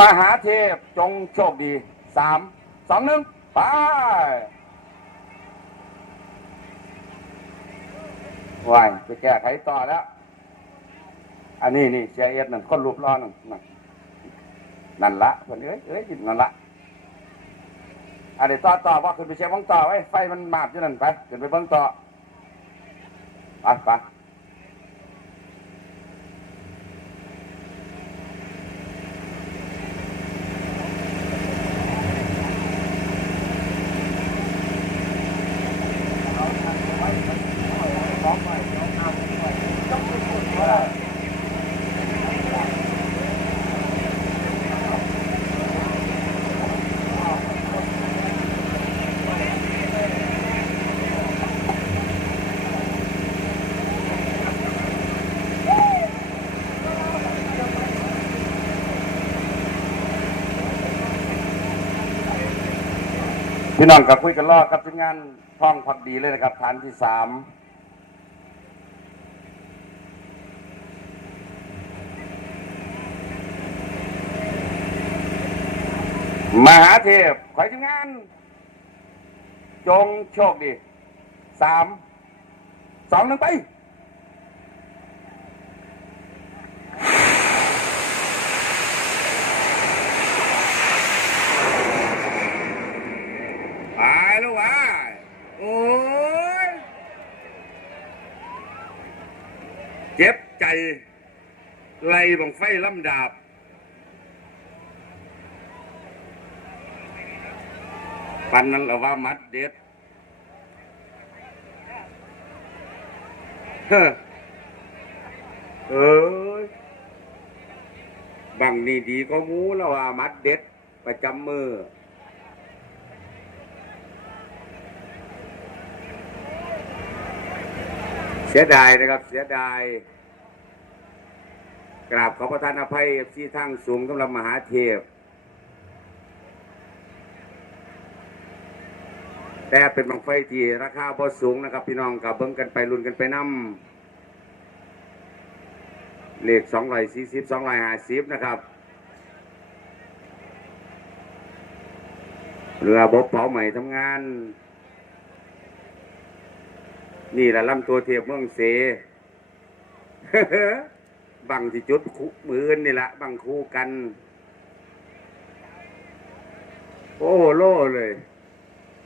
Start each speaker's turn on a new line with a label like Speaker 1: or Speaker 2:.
Speaker 1: มหาเทพจงโชคดีสามสองหนึ่งไปวายจะแก้ไขต่อแล้ว อันนี้นี่เสียเอ็ดนั่นคนรูปร่อนั่นนั่นนั่นละเพื่อนเอ้ยเอ้ยนั่นละอันนี้ต่อต่อว่าขึ้นไปเช็คบ้องต่อไว้ไฟมันมาบอยู่นั่นไปขึ้นไปเบิ้งต่อไปไป พี่น้องกับคุยกันรอดกับทีมงานท่องพักดีเลยนะครับฐานที่สามมหาเทพขอให้ทีมงาน จงโชคดีสามสองหนึ่งไปลูกไป โอ้ย เจ็บใจ ไล่บังไฟลำดาบ ปันนั้นเราว่ามัดเด็ดเฮ้อเอ้ยบังนี่ดีก็มูแล้วว่ามัดเด็ด ประจำมือ เสียดายนะครับเสียดาย กราบขอประทานอภัยที่ทั้งสูงกำลังมหาเทพ แต่เป็นบังไฟที่ราคาพอสูงนะครับ พี่น้องกับเบิ้งกันไปรุนกันไปนำเลขสองร้อยสี่สิบสองร้อยห้าสิบนะครับเรือบบเผาใหม่ทำงาน นี่แหละลำตัวเทียบเมืองเสบังที่จุดคุมืออนนี่แหละบังคู่กัน โอ้โหโล่เลย